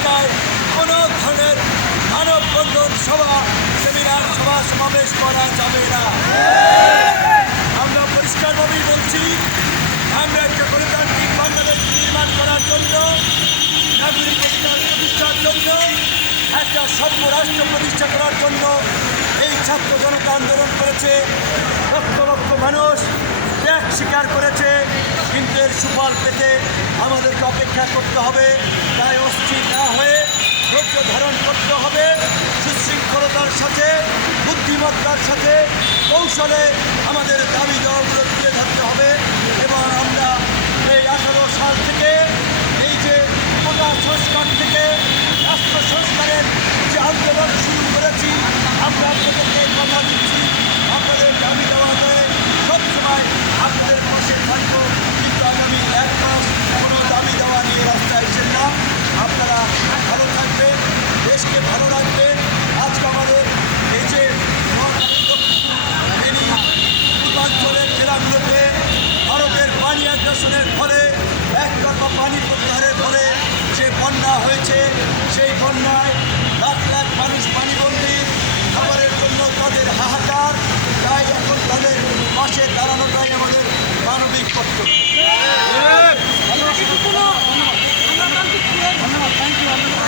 এলাকায় কোনো ধরনের মানববন্ধন সভা, সেমিনার, সভা, সমাবেশ করা যাবে না। আমরা পরিষ্কারভাবেই বলছি, আমরা একটা গণতান্ত্রিক বাংলাদেশ নির্মাণ করার জন্য প্রতিষ্ঠার জন্য, একটা সভ্য রাষ্ট্র প্রতিষ্ঠা করার জন্য এই ছাত্র জনতা আন্দোলন করেছে। লক্ষ লক্ষ মানুষ ত্যাগ স্বীকার করেছে, কিন্তু এর সুফল পেতে আমাদেরকে অপেক্ষা করতে হবে। তাই অস্থির বুদ্ধিমত্তার সাথে কৌশলে আমাদের দাবি দেওয়াগুলো দূষণের ফলে একরকম পানি প্রত্যাহারের ফলে যে বন্যা হয়েছে, সেই বন্যায় লাখ লাখ মানুষ পানিবন্দী। খাবারের জন্য তাদের হাহাকার, তাই এখন তাদের পাশে দাঁড়ানোটাই আমাদের মানবিক কর্তব্য।